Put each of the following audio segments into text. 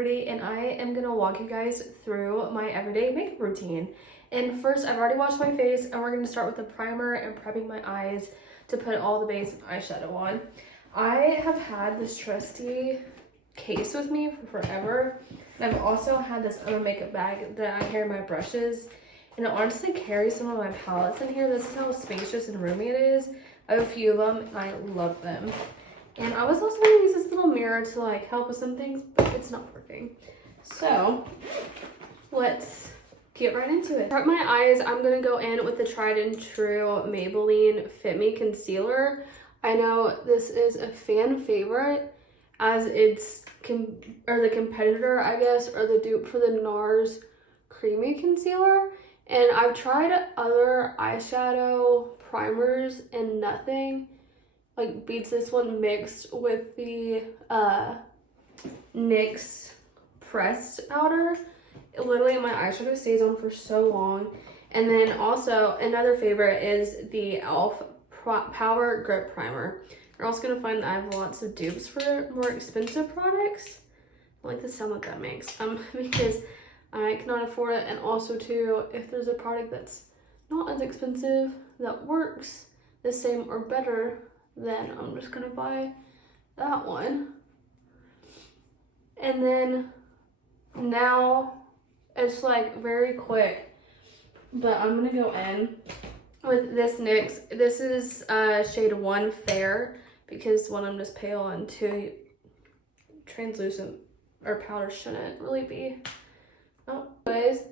Pretty, and I am gonna walk you guys through my everyday makeup routine. And first, I've already washed my face, and we're gonna start with the primer and prepping my eyes to put all the base eyeshadow on. I have had this trusty case with me for forever, and I've also had this other makeup bag that I carry my brushes, and it honestly carries some of my palettes in here. This is how spacious and roomy it is. I have a few of them, and I love them. And I was also going to use this little mirror to like help with some things, but it's not working. So let's get right into it. To prep my eyes, I'm going to go in with the tried and true Maybelline Fit Me Concealer. I know this is a fan favorite as it's the competitor, I guess, or the dupe for the NARS Creamy Concealer. And I've tried other eyeshadow primers and nothing like beats this one mixed with the NYX pressed powder. Literally my eyeshadow stays on for so long. And then also another favorite is the e.l.f. Power Grip Primer. You're also going to find that I have lots of dupes for more expensive products. I like the sound that makes because I cannot afford it, and also too, if there's a product that's not as expensive that works the same or better, then I'm just gonna buy that one. And then now it's like very quick, but I'm gonna go in with this NYX. This is shade 1 Fair, because one, I'm just pale, and two, translucent or powder shouldn't really be. Oh, anyways,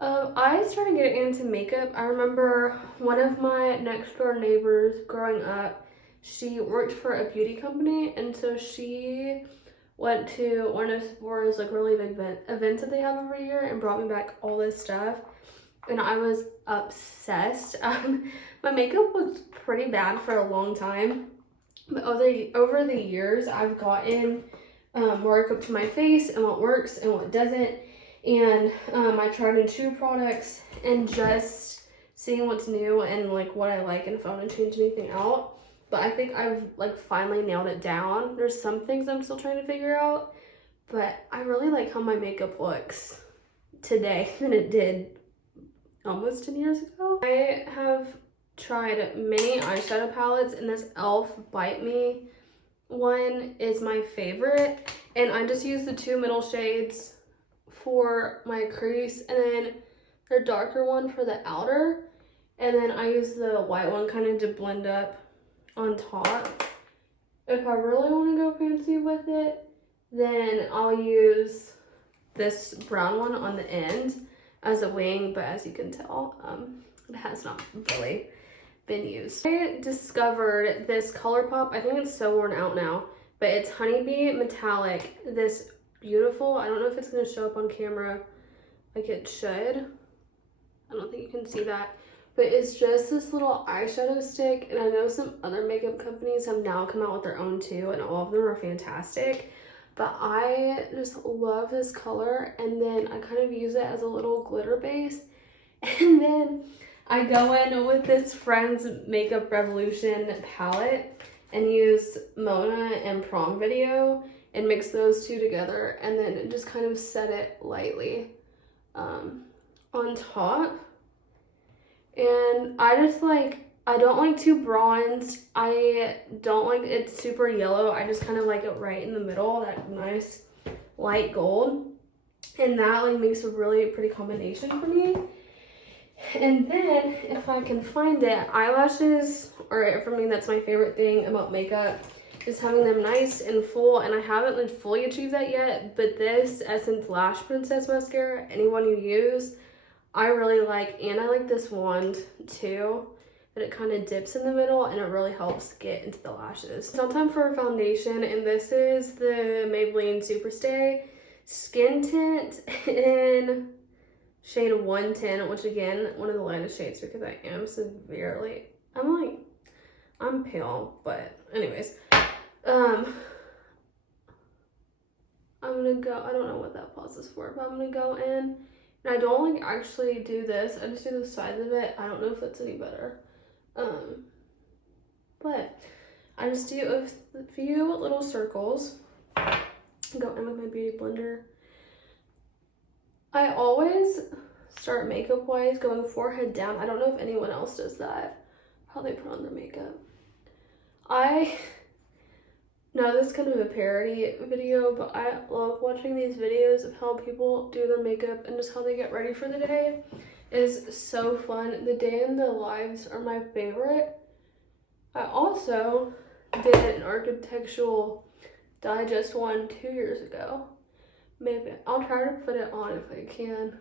I started getting into makeup. I remember one of my next door neighbors growing up, she worked for a beauty company, and so she went to one of Sephora's like really big events that they have every year and brought me back all this stuff, and I was obsessed. My makeup was pretty bad for a long time, but over the years I've gotten more makeup to my face and what works and what doesn't. And I tried and true products and just seeing what's new and like what I like and if I want to change anything out. But I think I've like finally nailed it down. There's some things I'm still trying to figure out, but I really like how my makeup looks today than it did almost 10 years ago. I have tried many eyeshadow palettes, and this e.l.f. Bite Me one is my favorite. And I just use the two middle shades for my crease, and then the darker one for the outer, and then I use the white one kind of to blend up on top. If I really want to go fancy with it, then I'll use this brown one on the end as a wing, but as you can tell, it has not really been used. I discovered this ColourPop. I think it's so worn out now, but it's Honeybee Metallic. This beautiful, I don't know if it's going to show up on camera like it should. I don't think you can see that, but it's just this little eyeshadow stick, and I know some other makeup companies have now come out with their own too, and all of them are fantastic, but I just love this color. And then I kind of use it as a little glitter base, and then I go in with this Friends Makeup Revolution palette and use Mona and Prom Video and mix those two together, and then just kind of set it lightly on top. And I just like, I don't like too bronzed. I don't like it super yellow. I just kind of like it right in the middle, that nice light gold. And that like makes a really pretty combination for me. And then if I can find it, eyelashes, or for me that's my favorite thing about makeup, is having them nice and full, and I haven't like fully achieved that yet, but this Essence Lash Princess mascara, anyone you use, I really like. And I like this wand too, that it kind of dips in the middle and it really helps get into the lashes. It's now time for a foundation, and this is the Maybelline Superstay Skin Tint in shade 110, which again, one of the lightest shades because I am severely, I'm pale, but anyways. I'm gonna go, I don't know what that pause is for, but I'm gonna go in, and I don't like actually do this, I just do the sides of it. I don't know if that's any better, but I just do a few little circles, go go in with my beauty blender. I always start makeup wise going forehead down. I don't know if anyone else does that, how they put on their makeup. I know this is kind of a parody video, but I love watching these videos of how people do their makeup and just how they get ready for the day. It is so fun. The day in the lives are my favorite. I also did an architectural digest one 2 years ago. Maybe I'll try to put it on if I can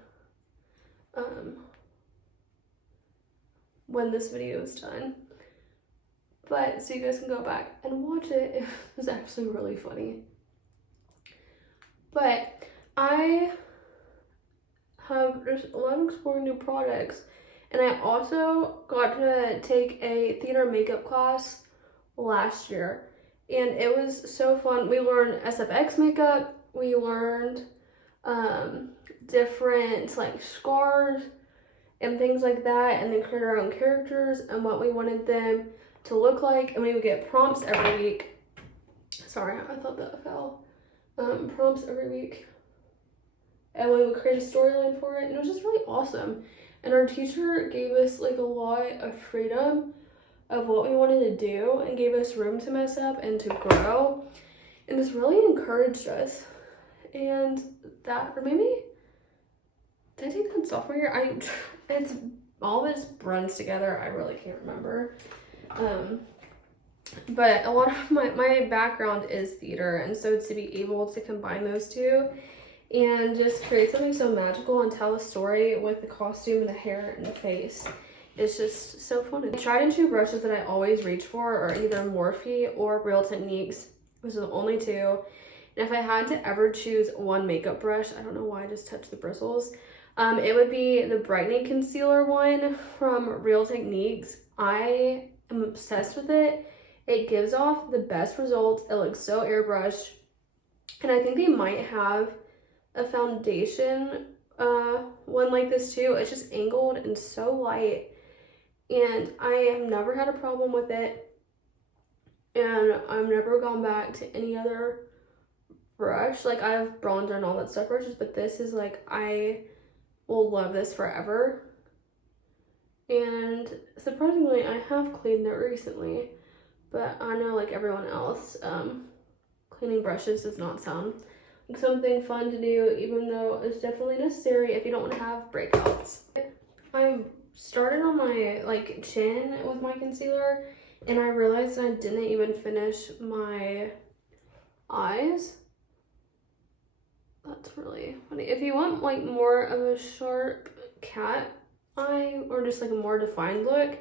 when this video is done. But so you guys can go back and watch it. It was actually really funny. But I have just love exploring new products, and I also got to take a theater makeup class last year, and it was so fun. We learned SFX makeup. We learned different like scars and things like that, and then create our own characters and what we wanted them to look like. And we would get prompts every week. Sorry, I thought that fell. Prompts every week, and we would create a storyline for it, and it was just really awesome. And our teacher gave us like a lot of freedom of what we wanted to do and gave us room to mess up and to grow, and this really encouraged us. And that, or maybe did I take that sophomore year? It's all this runs together. I really can't remember. But a lot of my background is theater, and so to be able to combine those two and just create something so magical and tell a story with the costume and the hair and the face, it's just so fun. The tried and true brushes that I always reach for are either Morphe or Real Techniques. Those are the only two. And if I had to ever choose one makeup brush, I don't know why I just touched the bristles, it would be the Brightening Concealer one from Real Techniques. I am obsessed with it. It gives off the best results. It looks so airbrushed. And I think they might have a foundation one like this too. It's just angled and so light. And I have never had a problem with it. And I've never gone back to any other brush. Like, I have bronzer and all that stuff brushes, but this is like, I will love this forever. And surprisingly, I have cleaned it recently, but I know like everyone else, cleaning brushes does not sound like something fun to do, even though it's definitely necessary if you don't want to have breakouts. I started on my like chin with my concealer, and I realized I didn't even finish my eyes. That's really funny. If you want like more of a sharp cat eye or just like a more defined look,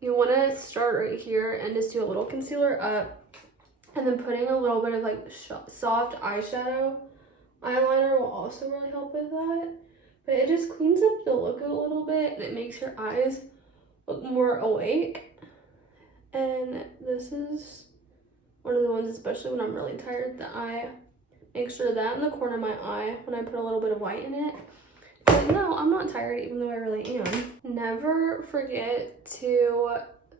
you want to start right here and just do a little concealer up, and then putting a little bit of like soft eyeshadow. Eyeliner will also really help with that, but it just cleans up the look a little bit and it makes your eyes look more awake. And this is one of the ones, especially when I'm really tired, that I make sure that in the corner of my eye when I put a little bit of white in it. But no, I'm not tired, even though I really am. Never forget to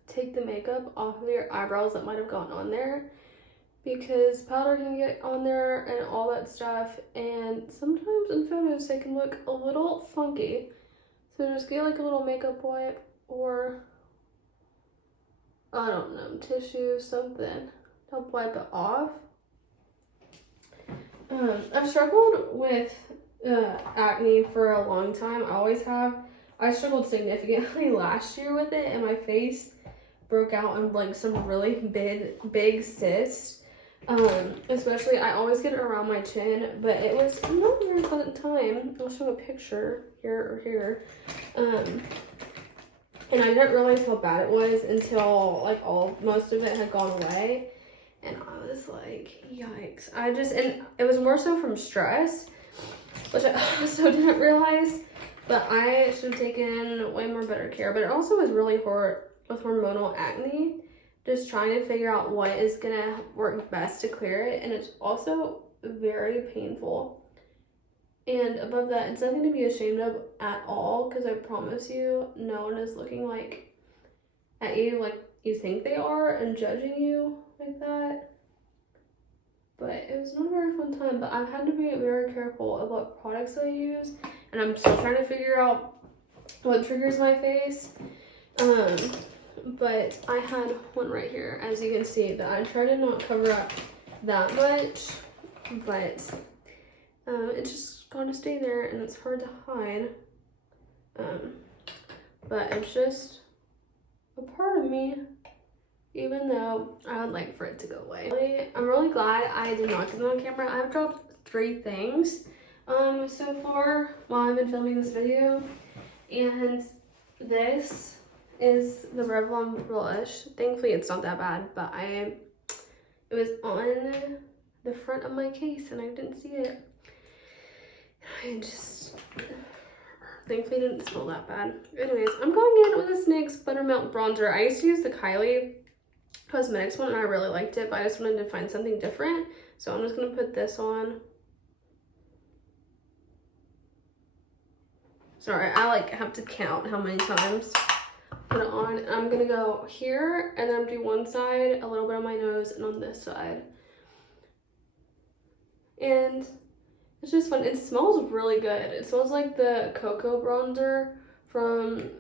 take the makeup off of your eyebrows that might have gotten on there, because powder can get on there and all that stuff, and sometimes in photos they can look a little funky. So just get like a little makeup wipe or, I don't know, tissue, something, help wipe it off. I've struggled with acne for a long time. I always have. I struggled significantly last year with it, and my face broke out in like some really big cysts. Especially, I always get it around my chin, but it was not a very fun time. I'll show a picture here or here. And I didn't realize how bad it was until like most of it had gone away. And I was like, yikes. And it was more so from stress, which I also didn't realize, but I should have taken way more better care. But it also was really hard with hormonal acne, just trying to figure out what is gonna work best to clear it. And it's also very painful. And above that, it's nothing to be ashamed of at all, because I promise you, no one is looking like at you like you think they are and judging you like that. but it was not a very fun time. But I've had to be very careful of what products I use, and I'm still trying to figure out what triggers my face. But I had one right here, as you can see, that I try to not cover up that much, but it's just gotta stay there, and it's hard to hide. But it's just a part of me, even though I would like for it to go away. I'm really glad I did not get it on camera. I've dropped 3 things so far while I've been filming this video, and this is the Revlon blush. Thankfully it's not that bad, but it was on the front of my case and I didn't see it. I just thankfully didn't smell that bad. Anyways, I'm going in with this NYX Buttermilk Bronzer. I used to use the Kylie Cosmetics one and I really liked it, but I just wanted to find something different. So I'm just gonna put this on. Sorry, I like have to count how many times put it on. And I'm gonna go here and then do one side, a little bit on my nose, and on this side. And it's just fun. It smells really good. It smells like the cocoa bronzer from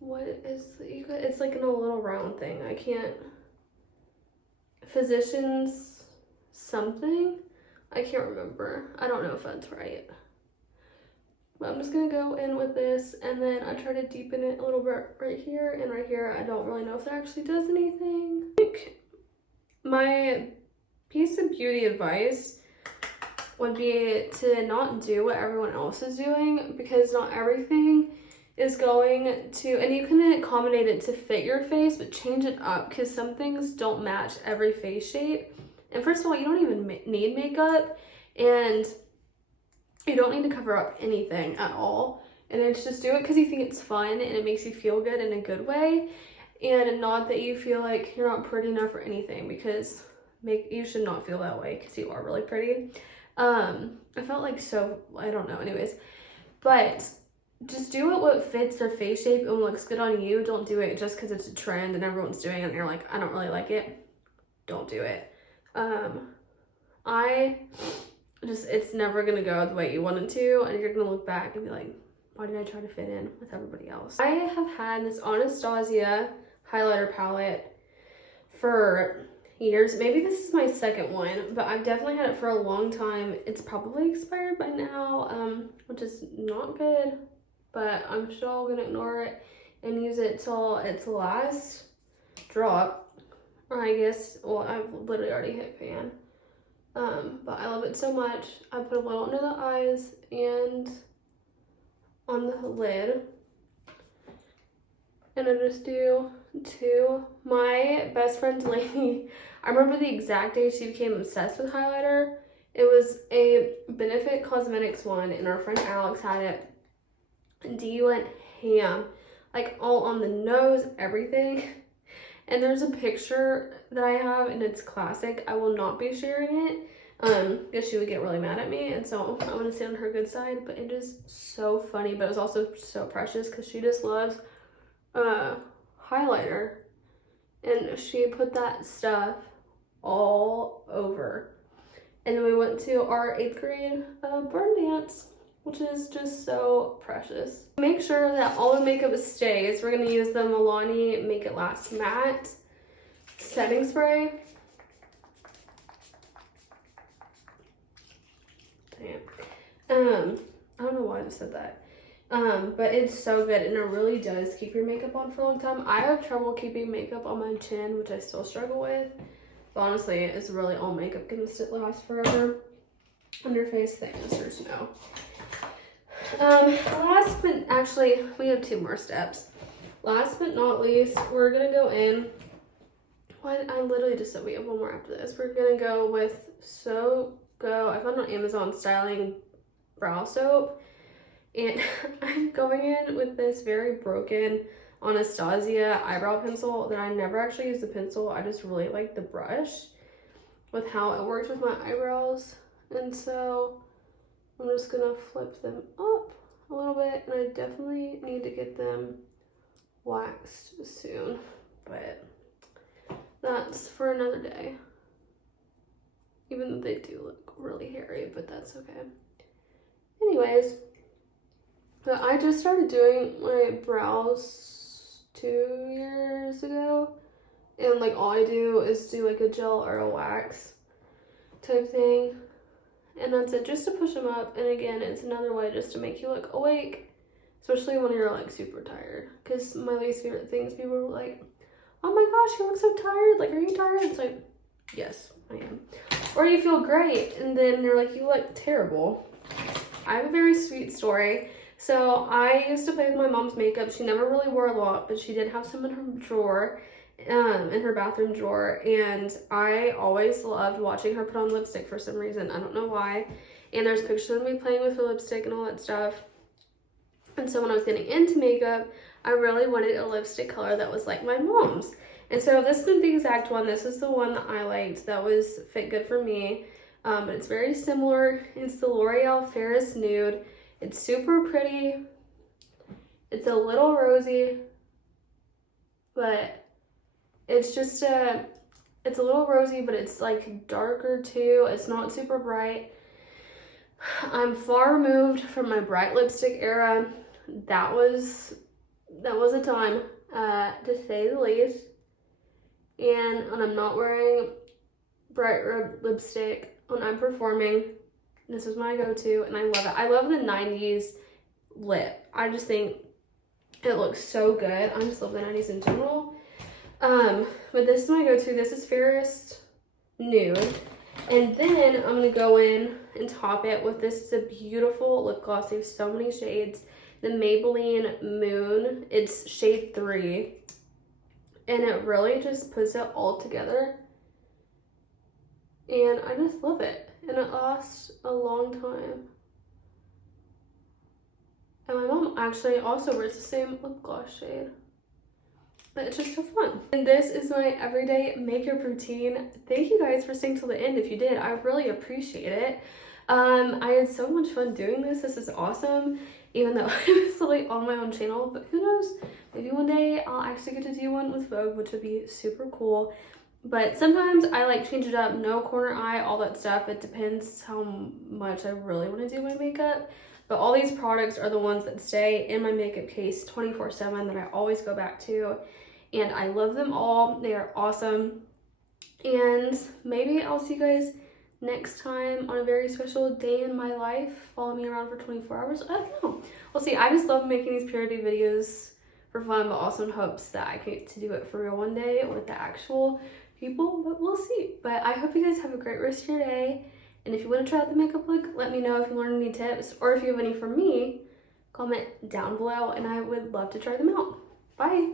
what is it's like in a little round thing. I can't, Physicians something, I can't remember. I don't know if that's right. But I'm just gonna go in with this, and then I try to deepen it a little bit right here and right here. I don't really know if that actually does anything. I think my piece of beauty advice would be to not do what everyone else is doing, because not everything is going to, and you can accommodate it to fit your face, but change it up, because some things don't match every face shape. And first of all, you don't even need makeup, and you don't need to cover up anything at all. And it's just do it because you think it's fun and it makes you feel good in a good way, and not that you feel like you're not pretty enough or anything, because you should not feel that way because you are really pretty. I felt like so, I don't know, anyways, but just do it what fits their face shape and looks good on you. Don't do it just because it's a trend and everyone's doing it and you're like, I don't really like it. Don't do it. It's never gonna go the way you want it to, and you're gonna look back and be like, why did I try to fit in with everybody else? I have had this Anastasia highlighter palette for years. Maybe this is my second one, but I've definitely had it for a long time. It's probably expired by now, which is not good, but I'm still gonna ignore it and use it till its last drop. Or I guess, well, I've literally already hit pan. But I love it so much. I put a little under the eyes and on the lid. And I just do 2. My best friend's lady, I remember the exact day she became obsessed with highlighter. It was a Benefit Cosmetics one, and our friend Alex had it. And Dee went ham, like all on the nose, everything. And there's a picture that I have, and it's classic. I will not be sharing it because she would get really mad at me, and so I want to stay on her good side. But it is so funny, but it was also so precious because she just loves highlighter, and she put that stuff all over. And then we went to our 8th grade burn dance, which is just so precious. Make sure that all the makeup stays. We're gonna use the Milani Make It Last Matte setting spray. Damn. I don't know why I just said that. But it's so good, and it really does keep your makeup on for a long time. I have trouble keeping makeup on my chin, which I still struggle with. But honestly, it's really all makeup gonna last forever. On your face, the answer is no. Last but actually, we have 2 more steps. Last but not least, we're gonna go in. What? I literally just said we have 1 more after this. We're gonna go with I found on Amazon styling brow soap, and I'm going in with this very broken Anastasia eyebrow pencil that I never actually used the pencil. I just really like the brush with how it works with my eyebrows, and so I'm just gonna flip them up a little bit, and I definitely need to get them waxed soon, but that's for another day. Even though they do look really hairy, but that's okay. Anyways, but I just started doing my brows 2 years ago. And like all I do is do like a gel or a wax type thing. And that's it, just to push them up. And again, it's another way just to make you look awake, especially when you're like super tired. Because my least favorite thing is people are like, oh my gosh, you look so tired. Like, are you tired? It's like, yes, I am. Or you feel great, and then they're like, you look terrible. I have a very sweet story. So I used to play with my mom's makeup. She never really wore a lot, but she did have some in her drawer, in her bathroom drawer. And I always loved watching her put on lipstick for some reason. I don't know why. And there's pictures of me playing with her lipstick and all that stuff. And so when I was getting into makeup, I really wanted a lipstick color that was like my mom's. And so this isn't the exact one. This is the one that I liked that was fit good for me. But it's very similar. It's the L'Oreal Ferris Nude. It's super pretty. It's a little rosy, but it's just it's a little rosy, but it's like darker too. It's not super bright. I'm far removed from my bright lipstick era. That was a time, to say the least. And when I'm not wearing bright red lipstick, when I'm performing, this is my go-to, and I love it. I love the 90s lip. I just think it looks so good. I just love the 90s in general. But this is my go-to. This is Ferris Nude. And then I'm going to go in and top it with this. Is a beautiful lip gloss. They have so many shades. The Maybelline Moon. It's shade 3. And it really just puts it all together. And I just love it. And it lasts a long time. And my mom actually also wears the same lip gloss shade. But it's just so fun. And this is my everyday makeup routine. Thank you guys for staying till the end if you did. I really appreciate it. I had so much fun doing this. This is awesome. Even though it was like on my own channel. But who knows? Maybe one day I'll actually get to do one with Vogue, which would be super cool. But sometimes I like change it up. No corner eye, all that stuff. It depends how much I really want to do my makeup. But all these products are the ones that stay in my makeup case 24/7 that I always go back to. And I love them all. They are awesome. And maybe I'll see you guys next time on a very special day in my life. Follow me around for 24 hours. I don't know. We'll see. I just love making these parody videos for fun, but also in hopes that I can get to do it for real one day with the actual people. But we'll see. But I hope you guys have a great rest of your day. And if you want to try out the makeup look, let me know if you learned any tips. Or if you have any for me, comment down below and I would love to try them out. Bye!